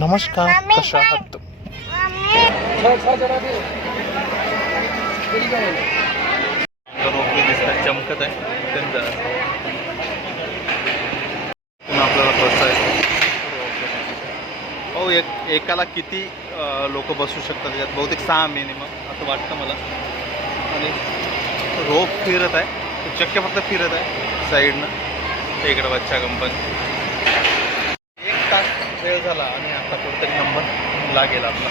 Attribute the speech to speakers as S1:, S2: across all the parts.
S1: नमस्कार कशा आहात? चमकत आहे पुन्हा आपल्याला बसायचं हो एक एकाला किती लोक बसू शकतात? त्याच्यात बहुतेक सहा मिनिमम असं वाटतं मला. आणि रोप फिरत आहे. चक्क फक्त फिरत आहे. साईडनं इकडं बच्चा कंपनी वेळ झाला आणि आता कुठेतरी नंबर लागेल आपला.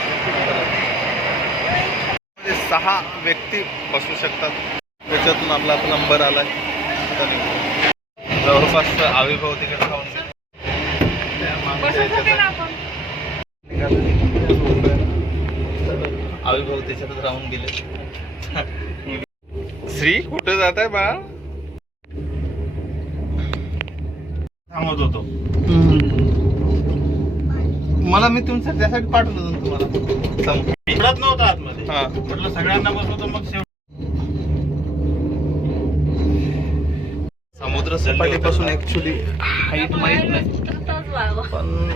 S1: म्हणजे सहा व्यक्ती बसू शकतात. त्याच्यातून आपला आता नंबर आलाय. आता निघू. जवळपास आविर्भाव तिकडे आहे. निघालं. आविर्भाव त्याच्यातच राहून गेले. श्री कुठे जात आहे बा?
S2: थांबत होतो.
S1: मला मी तुमचं त्यासाठी पाठवलं होतं तुम्हाला. सम-
S2: कळत नव्हतं आतमध्ये.
S1: हा.
S2: म्हटलं सगळ्यांना बसवतो मग शेवटी
S1: समुद्र सपाटीपासून ऍक्च्युली हाईट माहीत नाही. पण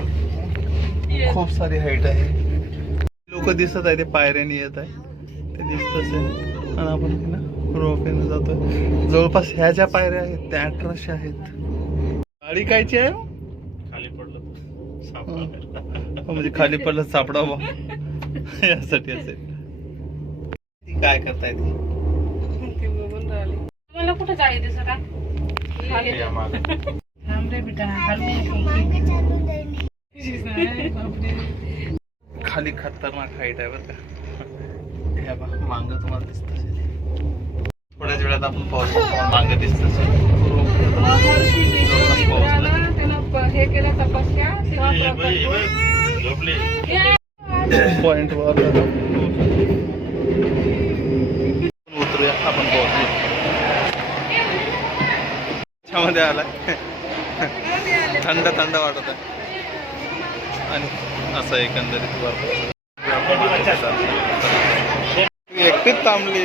S1: खूप सारी हाईट आहे. लोक दिसत आहे ते पायऱ्याने येत आहे. ते दिसतच आहे. आणि आपण आहे ना रोपेने जातोय. जवळपास ह्या ज्या पायऱ्या आहेत त्या अठराशे आहेत. गाडी कायची आहे? हो?
S2: खाली पडलं. सापडा
S1: हो, म्हणजे खाली पडलं सापडावं. यासाठी असेल. ती काय करताय ती
S3: मला कुठं जाळी दिसत आहे?
S2: या मागे.
S3: थांब रे बेटा
S1: खाली खतरनाक हाईट आहे बरं का. बा मांग तुम्हाला दिसत असेल. थोड्याच वेळात आपण पाहू मांग दिसत
S3: त्यानं हे केलं तपस्या
S1: पॉइंट वर. उतरूया आपण पोहोचलो त्यामध्ये थंड थंड वाटत आहे. आणि असं एकंदरीत वर एकटीच थांबली.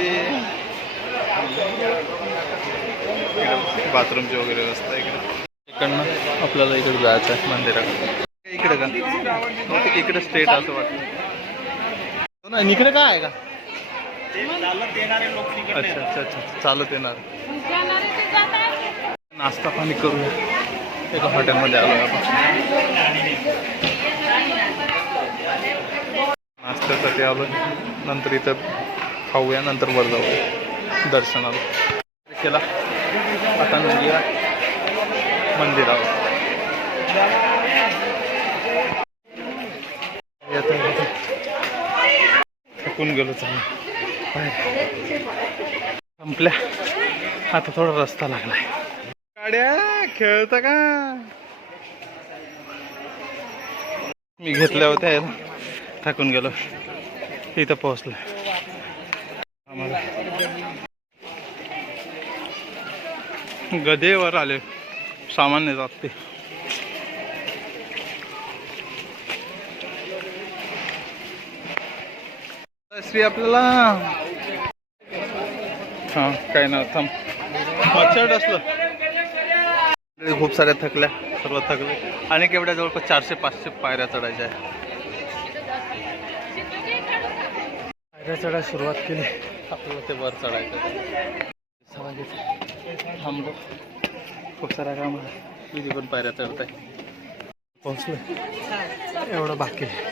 S1: बाथरूमची वगैरे व्यवस्था इकडे. इकडनं आपल्याला इकडे जायचं आहे मंदिराकडे. इकडे का? बहुतेक इकडे स्ट्रेट असं वाटतं नाही इकडे काय आहे का? अच्छा अच्छा अच्छा. चालत येणार. नाश्ता पाणी करूया. एका हॉटेलमध्ये आलो आपण. नाश्त्यासाठी आलो नंतर इथं खाऊया नंतर वर जाऊया. दर्शनाला. केला. आता मंदिरावर. थकून गेलो चालू संपल्या. आता थोडा रस्ता लागलाय. गाड्या खेळता का? मी घेतल्या होत्या थकून गेलो. इथं पोहोचलो आम्हाला. गदेवर आले. सामान्य जात श्री आपल्याला हा काय ना थांब. मच्छर असलं. खूप साऱ्या थकल्या सर्व थकले. आणि केवढ्या जवळपास चारशे पाचशे पायऱ्या चढायच्या आहे पायऱ्या चढायला सुरुवात केली. आपल्याला ते वर चढायचं थांबलो खूप साऱ्या काम किती पण पायऱ्या चढत आहे पोहोचलो एवढं बाकी आहे.